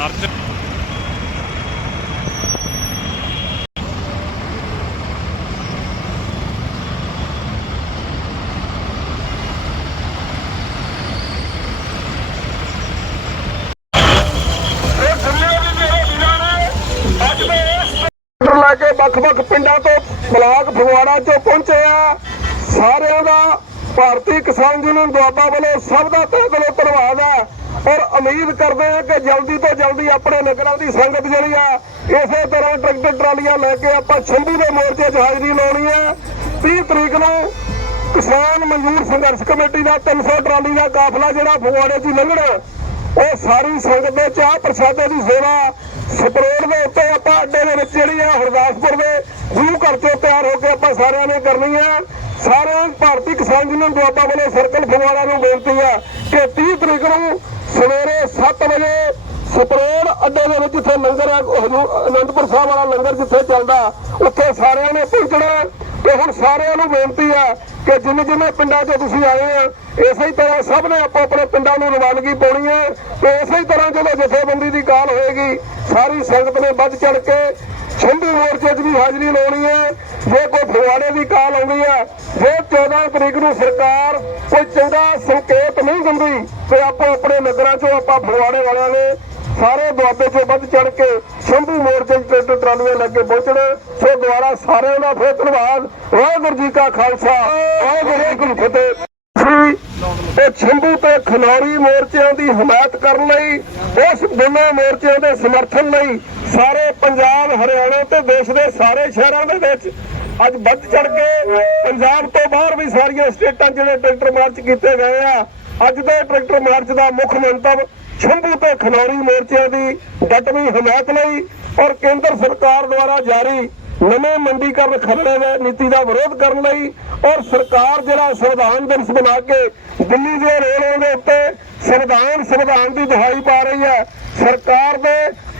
North ਲਾ ਕੇ ਵੱਖ-ਵੱਖ ਪਿੰਡਾਂ ਤੋਂ ਬਲਾਕ ਫਗਵਾੜਾ ਤੋਂ ਪਹੁੰਚਿਆ ਸਾਰਿਆਂ ਦਾ ਭਾਰਤੀ ਕਿਸਾਨ ਯੂਨੀਅਨ ਦੁਆਬਾ ਵੱਲੋਂ ਸਭ ਦਾ ਤਹਿ ਦਿਲੋਂ ਧੰਨਵਾਦ ਹੈ ਔਰ ਉਮੀਦ ਕਰਦੇ ਹਾਂ ਕਿ ਜਲਦੀ ਤੋਂ ਜਲਦੀ ਆਪਣੇ ਨਗਰਾਂ ਦੀ ਸੰਗਤ ਜਿਹੜੀ ਆ, ਇਸੇ ਤਰ੍ਹਾਂ ਟਰੈਕਟਰ ਟਰਾਲੀਆਂ ਲੈ ਕੇ ਆਪਾਂ ਛੰਬੂ ਦੇ ਮੋਰਚੇ 'ਚ ਹਾਜ਼ਰੀ ਲਾਉਣੀ ਹੈ। 30 ਤਰੀਕ ਨੂੰ ਕਿਸਾਨ ਮਜ਼ਦੂਰ ਸੰਘਰਸ਼ ਕਮੇਟੀ ਦਾ 300 ਟਰਾਲੀ ਦਾ ਕਾਫਲਾ ਜਿਹੜਾ ਫਗਵਾੜੇ 'ਚ ਲੰਘਣਾ, ਉਹ ਸਾਰੀ ਸੰਗਤ ਦੇ ਚਾਹ ਪ੍ਰਸ਼ਾਦੇ ਦੀ ਸੇਵਾ ਸਪਰੋੜ ਦੇ ਉੱਤੇ ਆਪਾਂ ਅੱਡੇ ਦੇ ਵਿੱਚ ਜਿਹੜੀ ਆ, ਹਰਦਾਸਪੁਰ ਦੇ ਗੁਰੂ ਘਰ ਤੋਂ ਤਿਆਰ ਹੋ ਕੇ ਆਪਾਂ ਸਾਰਿਆਂ ਨੇ ਕਰਨੀ ਆ। ਸਾਰੇ ਭਾਰਤੀ ਕਿਸਾਨ ਯੂਨੀਅਨ ਦੁਆਬਾ ਵੱਲੋਂ ਸਰਕਲ ਫਗਵਾੜਾ ਨੂੰ ਬੇਨਤੀ ਆ ਕਿ 30 ਤਰੀਕ ਨੂੰ ਸਵੇਰੇ 7 ਵਜੇ ਸਪਰੇਟ ਅੱਡੇ ਦੇ ਵਿੱਚ ਜਿੱਥੇ ਲੰਗਰ ਆ ਅਨੰਦਪੁਰ ਸਾਹਿਬ ਵਾਲਾ ਲੰਗਰ ਜਿੱਥੇ ਚੱਲਦਾ, ਉੱਥੇ ਸਾਰਿਆਂ ਨੇ ਪਹੁੰਚਣਾ ਤੇ ਹੁਣ ਸਾਰਿਆਂ ਨੂੰ ਬੇਨਤੀ ਆ ਕਿ ਜਿੰਨੇ ਜਿੰਨੇ ਪਿੰਡਾਂ 'ਚੋਂ ਤੁਸੀਂ ਆਏ ਆ, ਇਸੇ ਹੀ ਤਰ੍ਹਾਂ ਸਭ ਨੇ ਆਪੋ ਆਪਣੇ ਪਿੰਡਾਂ ਨੂੰ ਰਵਾਨਗੀ ਪਾਉਣੀ ਹੈ ਤੇ ਇਸੇ ਹੀ ਤਰ੍ਹਾਂ ਜਦੋਂ ਜਥੇਬੰਦੀ ਦੀ ਕਾਲ ਹੋਏਗੀ, ਸਾਰੀ ਸੰਗਤ ਨੇ ਵੱਧ ਚੜ ਕੇ ਛੰਭੂ ਮੋਰਚੇ 'ਚ ਵੀ ਹਾਜ਼ਰੀ ਲਾਉਣੀ ਹੈ। ਜੇ ਕੋਈ ਫਗਵਾੜੇ ਦੀ ਕਾਲ ਆਉਂਦੀ ਹੈ ਜੇ 14 ਤਰੀਕ ਨੂੰ ਸਰਕਾਰ ਕੋਈ ਚੰਗਾ ਸੰਕੇਤ ਨਹੀਂ ਦਿੰਦੀ, ਤੇ ਆਪੋ ਆਪਣੇ ਨਗਰਾਂ 'ਚੋਂ ਆਪਾਂ ਫਗਵਾੜੇ ਵਾਲਿਆਂ ਨੇ ਸਾਰੇ ਦੁਆਬੇ 'ਚੋਂ ਵੱਧ ਚੜ ਕੇ ਸ਼ੰਭੂ ਮੋਰਚੇ 'ਚ ਟਰੈਕਟਰ ਟਰਾਲੀਆਂ ਲੈ ਕੇ ਪਹੁੰਚਣੇ ਸੋ ਦੁਆਰਾ ਸਾਰਿਆਂ ਦਾ ਫੇਰ ਧੰਨਵਾਦ। ਵਾਹਿਗੁਰੂ ਜੀ ਕਾ ਖਾਲਸਾ, ਵਾਹਿਗੁਰੂ ਜੀ ਕੀ ਫਤਿਹ। ਅਸੀਂ ਇਹ ਸ਼ੰਭੂ ਤੇ ਖਨੌਰੀ ਮੋਰਚਿਆਂ ਦੀ ਹਮਾਇਤ ਕਰਨ ਲਈ ਉਸ ਦੋਨਾਂ ਮੋਰਚਿਆਂ ਦੇ ਸਮਰਥਨ ਲਈ ਸਾਰੇ ਪੰਜਾਬ, ਹਰਿਆਣਾ ਤੇ ਦੇਸ਼ ਦੇ ਸਾਰੇ ਸ਼ਹਿਰਾਂ ਦੇ ਵਿੱਚ ਅੱਜ ਵੱਧ ਚੜ ਕੇ ਪੰਜਾਬ ਤੋਂ ਬਾਹਰ ਵੀ ਸਾਰੀਆਂ ਸਟੇਟਾਂ ਜਿਹੜੇ ਟਰੈਕਟਰ ਮਾਰਚ ਕੀਤੇ ਗਏ ਆ। ਅੱਜ ਦੇ ਟਰੈਕਟਰ ਮਾਰਚ ਦਾ ਮੁੱਖ ਮੰਤਵ ਸ਼ੰਭੂ ਤੇ ਖਨੌਰੀ ਮੋਰਚਿਆਂ ਦੀ ਡਟਵੀਂ ਹਮਾਇਤ ਲਈ ਔਰ ਕੇਂਦਰ ਸਰਕਾਰ ਦੁਆਰਾ ਜਾਰੀ ਨਵੇਂ ਮੰਡੀਕਰਨ ਖਰੜੇ ਦੇ ਨੀਤੀ ਦਾ ਵਿਰੋਧ ਕਰਨ ਲਈ ਔਰ ਸਰਕਾਰ ਜਿਹੜਾ ਸੰਵਿਧਾਨ ਦਿਵਸ ਬਣਾ ਕੇ ਦਿੱਲੀ ਦੇ ਰੇਲਾਂ ਦੇ ਉੱਤੇ ਸੰਵਿਧਾਨ ਸੰਵਿਧਾਨ ਦੀ ਦੁਹਾਈ ਪਾ ਰਹੀ ਹੈ। ਸਰਕਾਰ ਦੇ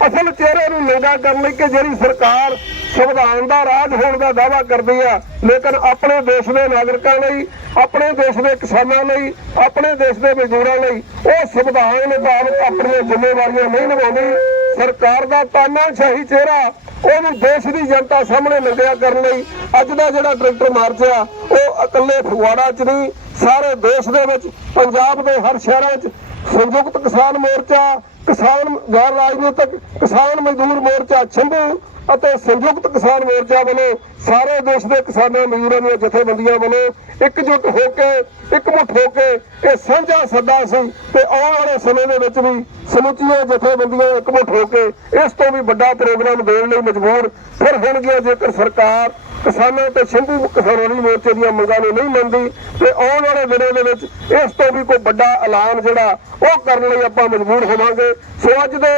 ਅਸਲ ਚਿਹਰੇ ਨੂੰ ਨੰਗਾ ਕਰਨ ਲਈ ਕਿ ਜਿਹੜੀ ਸਰਕਾਰ ਸੰਵਿਧਾਨ ਦਾ ਰਾਜ ਹੋਣ ਦਾ ਦਾਅਵਾ ਕਰਦੀ ਆ। ਲੇਕਿਨ ਆਪਣੇ ਦੇਸ਼ ਦੇ ਨਾਗਰਿਕਾਂ ਲਈ, ਆਪਣੇ ਦੇਸ਼ ਦੇ ਕਿਸਾਨਾਂ ਲਈ, ਆਪਣੇ ਦੇਸ਼ ਦੇ ਮਜ਼ਦੂਰਾਂ ਲਈ ਉਹ ਸੰਵਿਧਾਨ ਮੁਤਾਬਕ ਆਪਣੀਆਂ ਜ਼ਿੰਮੇਵਾਰੀਆਂ ਨਹੀਂ ਨਿਭਾਉਂਦੀ। ਸਰਕਾਰ ਦਾ ਤਾਨਾਸ਼ਾਹੀ ਚਿਹਰਾ ਉਹਨੂੰ ਦੇਸ਼ ਦੀ ਜਨਤਾ ਸਾਹਮਣੇ ਨੰਗਿਆ ਕਰਨ ਲਈ ਅੱਜ ਦਾ ਜਿਹੜਾ ਟਰੈਕਟਰ ਮਾਰਚ ਆ, ਉਹ ਇਕੱਲੇ ਫਗਵਾੜਾ 'ਚ ਨਹੀਂ, ਸਾਰੇ ਦੇਸ਼ ਦੇ ਵਿੱਚ, ਪੰਜਾਬ ਦੇ ਹਰ ਸ਼ਹਿਰਾਂ 'ਚ ਸੰਯੁਕਤ ਕਿਸਾਨ ਮੋਰਚਾ, ਕਿਸਾਨ ਗੈਰ ਰਾਜਨੀਤਿਕ ਕਿਸਾਨ ਮਜ਼ਦੂਰ ਮੋਰਚਾ ਛੰਭੂ ਅਤੇ ਸੰਯੁਕਤ ਕਿਸਾਨ ਮੋਰਚਾ ਵੱਲੋਂ ਸਾਰੇ ਦੇਸ਼ ਦੇ ਕਿਸਾਨਾਂ, ਮਜ਼ਦੂਰਾਂ ਦੀਆਂ ਜਥੇਬੰਦੀਆਂ ਵੱਲੋਂ ਇਕਜੁੱਟ ਹੋ ਕੇ, ਇਕਮੁੱਠ ਹੋ ਕੇ ਇਹ ਸਾਂਝਾ ਸੱਦਾ ਸੀ ਤੇ ਆਉਣ ਵਾਲੇ ਸਮੇਂ ਦੇ ਵਿੱਚ ਵੀ ਸਮੁੱਚੀਆਂ ਜਥੇਬੰਦੀਆਂ ਇਕਮੁੱਠ ਹੋ ਕੇ ਇਸ ਤੋਂ ਵੀ ਵੱਡਾ ਪ੍ਰੋਗਰਾਮ ਦੇਣ ਲਈ ਮਜਬੂਰ ਫਿਰ ਹੋਣਗੀਆਂ ਜੇਕਰ ਸਰਕਾਰ ਕਿਸਾਨਾਂ ਤੇ ਸਿੰਧੂ ਕਿਸਾਨੀ ਮੋਰਚੇ ਦੀਆਂ ਮੰਗਾਂ ਨੂੰ ਨਹੀਂ ਮੰਨਦੀ, ਤੇ ਆਉਣ ਵਾਲੇ ਦਿਨਾਂ ਦੇ ਵਿੱਚ ਇਸ ਤੋਂ ਵੀ ਕੋਈ ਵੱਡਾ ਐਲਾਨ ਜਿਹੜਾ ਉਹ ਕਰਨ ਲਈ ਆਪਾਂ ਮਜਬੂਰ ਹੋਵਾਂਗੇ। ਸੋ ਅੱਜ ਦੇ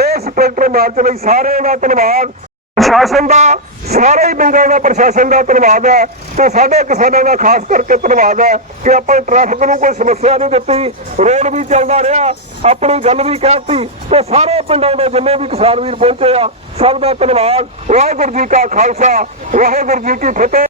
ਇਸ ਟਰੈਕਟਰ ਮਾਰਚ ਲਈ ਸਾਰਿਆਂ ਦਾ ਧੰਨਵਾਦ। ਪ੍ਰਸ਼ਾਸਨ ਦਾ, ਸਾਰੇ ਹੀ ਪਿੰਡਾਂ ਦਾ ਪ੍ਰਸ਼ਾਸਨ ਦਾ ਧੰਨਵਾਦ ਹੈ ਤੇ ਸਾਡੇ ਕਿਸਾਨਾਂ ਦਾ ਖਾਸ ਕਰਕੇ ਧੰਨਵਾਦ ਹੈ ਕਿ ਆਪਾਂ ਟ੍ਰੈਫਿਕ ਨੂੰ ਕੋਈ ਸਮੱਸਿਆ ਨਹੀਂ ਦਿੱਤੀ, ਰੋਡ ਵੀ ਚੱਲਦਾ ਰਿਹਾ, ਆਪਣੀ ਗੱਲ ਵੀ ਕਹਿਤੀ ਤੇ ਸਾਰੇ ਪਿੰਡਾਂ ਦੇ ਜਿੰਨੇ ਵੀ ਕਿਸਾਨ ਵੀਰ ਪਹੁੰਚੇ ਆ, ਸਭ ਦਾ ਧੰਨਵਾਦ। ਵਾਹਿਗੁਰੂ ਜੀ ਕਾ ਖਾਲਸਾ, ਵਾਹਿਗੁਰੂ ਜੀ ਕੀ ਫਤਿਹ।